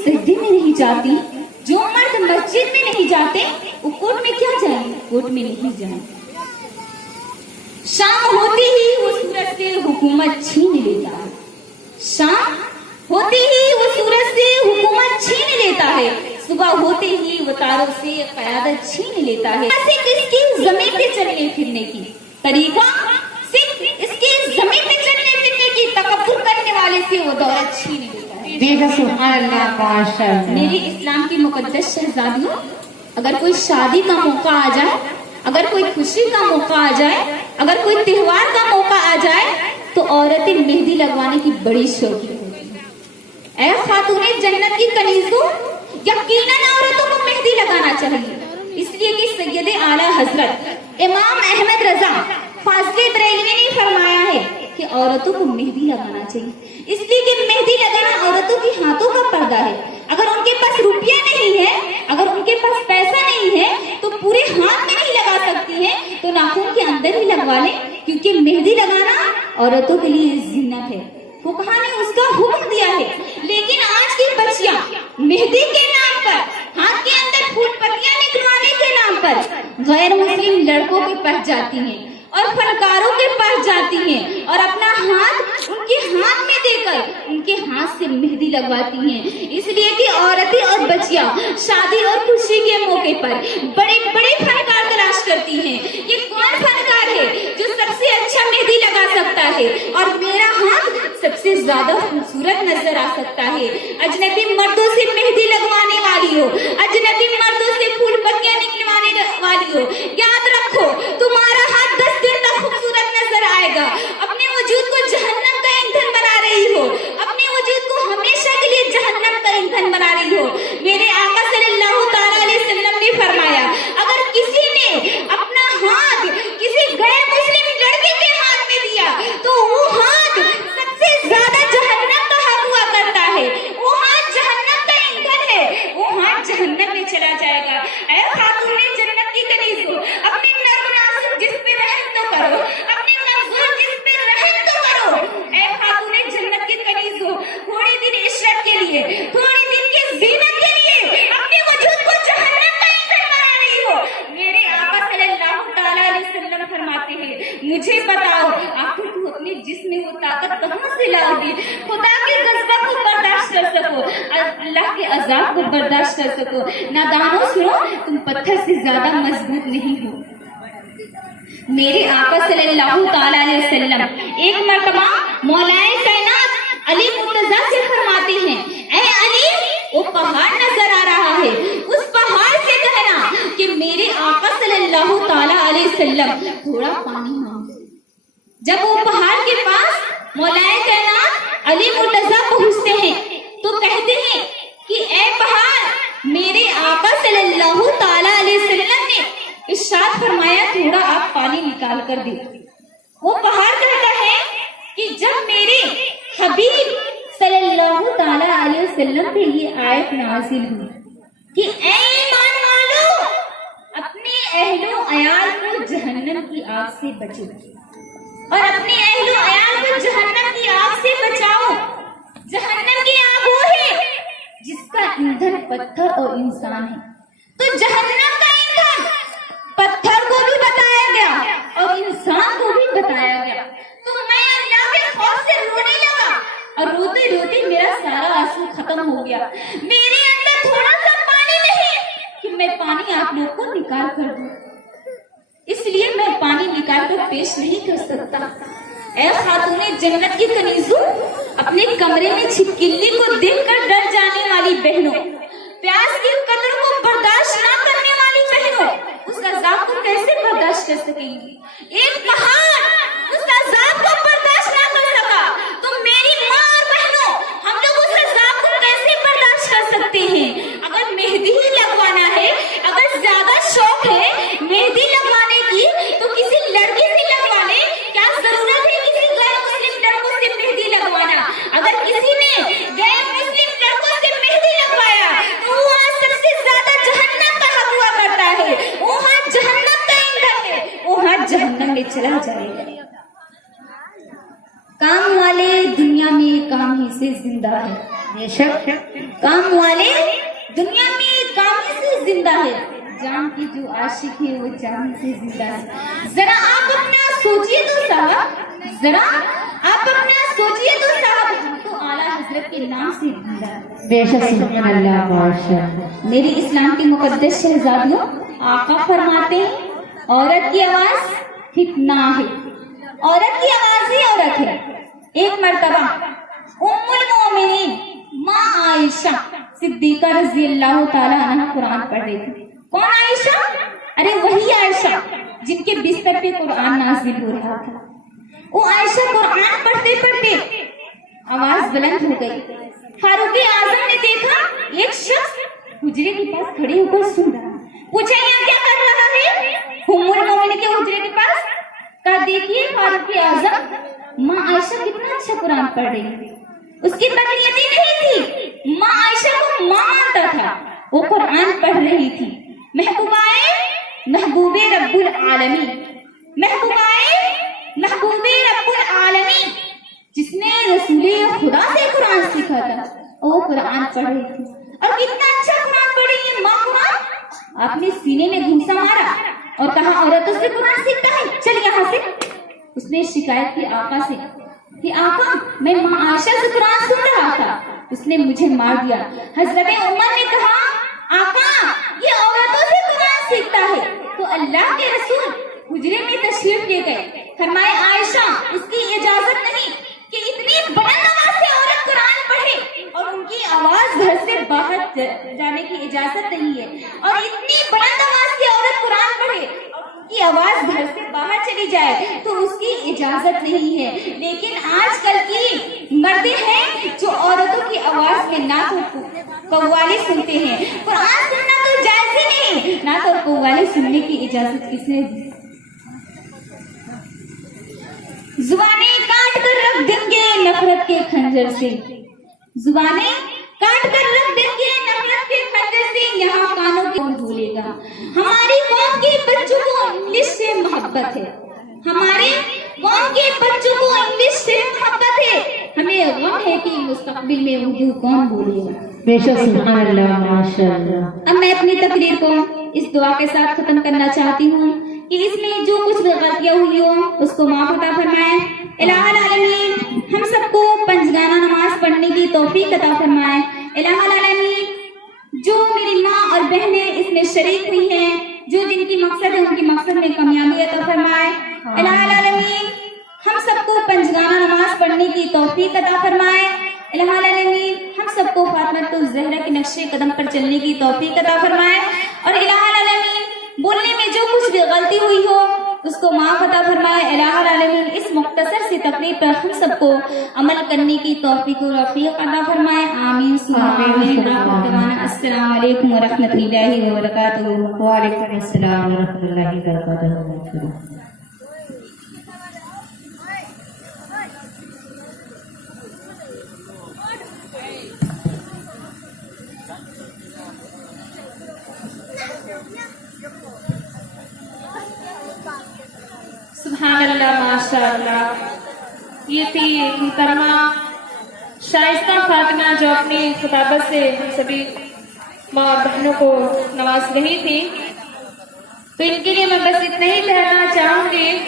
सजदे में नहीं जाती, जो मर्द मस्जिद में नहीं जाते वो कोर्ट में क्या जाएंगे, कोर्ट में नहीं जाएंगे। शाम होती ही वो सूरज से हुकूमत छीन लेता है, शाम होती ही वो सूरज से हुकूमत छीन लेता है, सुबह होते ही वो तारों से क़यादत छीन लेता है। सिर्फ इसकी जमीन पे चलने फिरने की तरीका, सिर्फ इसकी जमीन पे चलने फिरने की तकब्बुर करने वाले से वो दौलत छीन लेता है। सुभान अल्लाह, माशाअल्लाह। मेरी इस्लाम की मुकद्दस शहजादियों, अगर कोई शादी का मौका आ जाए, अगर कोई खुशी का मौका आ जाए, अगर कोई त्योहार का मौका आ जाए, तो औरतें मेहंदी लगवाने की बड़ी शौकीन होती हैं। ऐ खातूने जन्नत की कनीज़ों, यकीनन औरतों को मेहंदी लगाना चाहिए, इसलिए कि सैयदे आला हजरत इमाम अहमद रजा फाज़िले बरेलवी ने फरमाया है कि औरतों को मेहंदी लगाना चाहिए, इसलिए कि मेहंदी लगाना औरतों के हाथों का पर्दा है। अगर उनके पास रुपया नहीं है, अगर उनके पास पैसा नहीं है, तो पूरे हाथ में नहीं लगा सकती है, तो नाखून के अंदर ही लगवा ले, क्योंकि मेहंदी लगाना औरतों के लिए ज़ीनत है, फुकहा ने उसका हुक्म दिया है। लेकिन आज की बच्चियां मेहंदी के नाम पर, हाथ के अंदर फूल पत्तियां निकलवाने के नाम पर गैर मुस्लिम लड़कों के पास जाती हैं और फनकारों के पास जाती हैं और अपना हाथ उनके हाथ में देकर उनके हाथ से मेहंदी लगवाती हैं, इसलिए कि औरतें और बच्चियां शादी और खुशी के मौके पर बड़े बड़े फनकार तलाश करती हैं। ये कौन फनकार है जो सबसे अच्छा मेहंदी लगा सकता है और मेरा हाथ सबसे ज्यादा खूबसूरत नजर आ सकता है। अजनबी मर्दों से मेहंदी लगवाने वाली हो, अजनबी मर्दों से फूल पत्तियां निकलवाने वाली हो, याद रखो तुम्हारा हाथ 10 दिन तक खूबसूरत नजर आएगा। अपने वजूद को जहन्नम का ईंधन बना रही हो, अपने वजूद को हमेशा के लिए जहन्नम का ईंधन बना रही हो। मेरे आका सल्लल्लाहु ताला अलैहि वसल्लम ने फरमाया, अगर किसी ने अपना हाथ किसी गैर मुस्लिम लड़के के हाथ में दिया तो वो हाथ सबसे ज्यादा जहन्नम का हक हुआ करता है, वो हाथ जहन्नम का ईंधन है, वो हाथ जहन्नम में चला जाएगा। ऐ खातूने जन्नत की कनीज़ों, अपने नर्म नाज़ुक जिस्म पे रहम तो करो, अपने कमजोर जिस्म पे रहम तो करो। ऐ खातूने जन्नत की कनीज़ों, थोड़ी दिन इशरत के लिए, थोड़ी दिन की ज़ीनत के लिए अपने वजूद को जहन्नम का ईंधन बना रही हो। मेरे आका सल्लल्लाहु ताला अलैहि वसल्लम फरमाते हैं, मुझे बताओ आखिर तू अपने जिस्म में वो ताकत कहां से लाओगी, खुदा के गज़ब को बर्दाश्त कर सको, अल्लाह के अज़ाब को बर्दाश्त कर सको। नादानो सुनो, तुम पत्थर से ज्यादा मजबूत नहीं हो। मेरे आका सल्लल्लाहु ताला अलैहि वसल्लम एक मर्तबा मौलाए कायनात अली मुर्तजा से फरमाते हैं, ऐ अली वो पहाड़ नजर आ रहा है, उस पहाड़ से कहना कि मेरे आका सल्लल्लाहु ताला अलैहि वसल्लम थोड़ा पानी मांगो। जब वो पहाड़ के पास मौलाए कायनात अली मुर्तजा पहुंचते हैं तो कहते हैं कि ऐ पहाड़, मेरे आका सल्लल्लाहु ताला अलैहि वसल्लम ने इरशाद फरमाया थोड़ा आप पानी निकाल कर दे। वो पहाड़ कहता है कि जब मेरे हबीब सल्लल्लाहु ताला अलैहि वसल्लम पे ये आयत नाज़िल हुई कि ऐ ईमान वालों, अपने अहलो अयाल को जहन्नम की आग से बचो और अपने अहलो अयाल को जहन्नम की आग से बचाओ। जहन्नम की आग वो है जिसका ईंधन पत्थर और इंसान है, तो जहन्नम का ईंधन पत्थर को भी बताया गया और इंसान को भी बताया गया। तो मैं अल्लाह के खौफ से रोने लगा और रोते रोते मेरा सारा आंसू खत्म हो गया। मेरे अंदर थोड़ा सा पानी नहीं कि मैं पानी आप लोग को निकाल कर दूं, इसलिए मैं पानी निकाल कर पेश नहीं कर सकता। ऐ खातूने जन्नत की कनीज़ों, अपने कमरे में छिपकली को देखकर डर जाने वाली बहनों, प्यास की कदर को बर्दाश्त ना करने वाली बहनों, उस अज़ाब को कैसे बर्दाश्त कर सकेंगी? एक पहाड़ उस अज़ाब को बर्दाश्त ना कर सका तो मेरी माँ और बहनों, हम लोग उस अज़ाब को कैसे बर्दाश्त कर सकते हैं? अगर मेहंदी ही लगवाना है, अगर ज्यादा शौक है मेहंदी लगवाने की, तो किसी लड़की से लगवा ले। क्या जरूरत है किसी गैर मुस्लिम लड़कों से मेहंदी लगवाना? अगर किसी ने गैर मुस्लिम लड़कों से मेहंदी लगवाया तो वो हाथ सबसे ज्यादा जहन्नम का हक हुआ करता है, वो हाथ जहन्नम का ईंधन है, वो हाथ जहन्नम में चला जाएगा। काम वाले दुनिया में काम ही से जिंदा है, بے شک کام والے دنیا میں کام سے زندہ ہے، جان کی جو عاشق ہے وہ جان سے زندہ ہے۔ ذرا آپ اپنا سوچیے تو صاحب، ذرا آپ اپنا سوچیے تو صاحب، ہم تو اعلیٰ حضرت کے نام سے زندہ ہے۔ بے شک سبحان اللہ ماشاء اللہ۔ میری اسلام کی مقدس شہزادیوں، آقا فرماتے ہیں عورت کی آواز فتنہ ہے، عورت کی آواز ہی عورت ہے۔ ایک مرتبہ ام المومنین ماں عائشہ صدیقہ رضی اللہ تعالی عنہ قرآن پڑھ رہی تھی۔ کون عائشہ؟ ارے وہی عائشہ جن کے بستر پہ قرآن نازل ہو رہا تھا۔ وہ عائشہ قرآن پڑھتے پڑھتے آواز بلند ہو گئی۔ فاروق اعظم نے دیکھا ایک شخص حجرے کے پاس کھڑے ہو کر سن رہا۔ پوچھا یہاں کیا کر رہا ہے؟ ام المومنین کے حجرے کے پاس۔ کہا دیکھیے فاروق اعظم، ماں عائشہ کتنا اچھا قرآن پڑھ رہی ہے، اس کی تقلیدی نہیں تھی، ماں عائشہ کو ماں مانتا تھا، وہ قرآن پڑھ رہی تھی۔ محبوبائے محبوب رب العالمین، محبوبائے محبوب رب العالمین جس نے رسول خدا سے قرآن سیکھا تھا، وہ قرآن پڑھ رہی تھی، اور کتنا اچھا قرآن پڑھ رہی ہے ماں قرآن۔ آپ نے سینے میں گھونسا مارا اور کہا عورتوں سے قرآن سیکھتا ہے، چل یہاں سے۔ اس نے شکایت کی آقا سے کہ آقا میں ماں عائشہ سے قرآن سن رہا تھا، اس نے مجھے مار دیا۔ حضرت عمر نے کہا آقا یہ عورتوں سے قرآن سیکھتا ہے، تو اللہ کے رسول حجرے میں تشریف لے گئے، فرمائے عائشہ اس کی اجازت نہیں کہ اتنی بلند آواز سے عورت قرآن پڑھے، اور ان کی آواز گھر سے باہر جانے کی اجازت نہیں ہے، اور اتنی بلند آواز سے عورت قرآن پڑھے کی آواز گھر سے باہر چلی جائے تو اس کی اجازت نہیں ہے۔ لیکن آج کل کی مردیں ہیں جو عورتوں کی آواز میں نہ تو قوالی سنتے ہیں، قرآن سننا تو جائز ہی نہیں، نہ تو قوالی سننے کی اجازت کس نے دی۔ زبانیں کاٹ کر رکھ دیں گے نفرت کے خنجر سے، زبانیں کاٹ کر رکھ دیں گے نفرت کے خنجر سے، یہاں کانوں کے کون بھولے گا۔ ہماری قوم کے بچوں کو انگلش سے محبت ہے، ہمارے قوم کے بچوں کو انگلش سے محبت ہے، ہمیں غم ہے کہ مستقبل میں اردو کون بولے گا۔ بے شک سبحان اللہ ماشاء اللہ۔ اب میں اپنی تقریر کو اس دعا کے ساتھ ختم کرنا چاہتی ہوں کہ اس میں جو کچھ بھی غلطیاں ہوئی ہوں اس کو معاف عطا فرمائے۔ الہ العالمین ہم سب کو پنجگانہ نماز پڑھنے کی توفیق عطا فرمائے۔ الہ العالمین جو میری ماں اور بہنیں اس میں شریک ہوئی ہیں، جو جن کی مقصد ہے ان کی مقصد میں کامیابی عطا فرمائے۔ الہ العالمین ہم سب کو پنجگانہ نماز پڑھنے کی توفیق عطا فرمائے۔ الہ العالمین ہم سب کو فاطمۃ الزہرا کے نقش قدم پر چلنے کی توفیق عطا فرمائے، اور الہ العالمین بولنے میں جو کچھ بھی غلطی ہوئی ہو اس کو معاف عطا فرمائے۔ الہ العالمین اس مختصر سی تقریر پر ہم سب کو عمل کرنے کی توفیق و رفیق عطا فرمائے۔ آمین ثم آمین۔ السلام علیکم ورحمۃ اللہ وبرکاتہ۔ وعلیکم السلام ورحمۃ اللہ وبرکاتہ۔ سبحان اللہ ماشاء اللہ۔ یہ تھی محترمہ شائستہ فاطمہ جو اپنی خطابت سے ہم سبھی ماں اور بہنوں کو نواز رہی تھی، تو ان کے لیے میں بس اتنا ہی کہنا چاہوں گی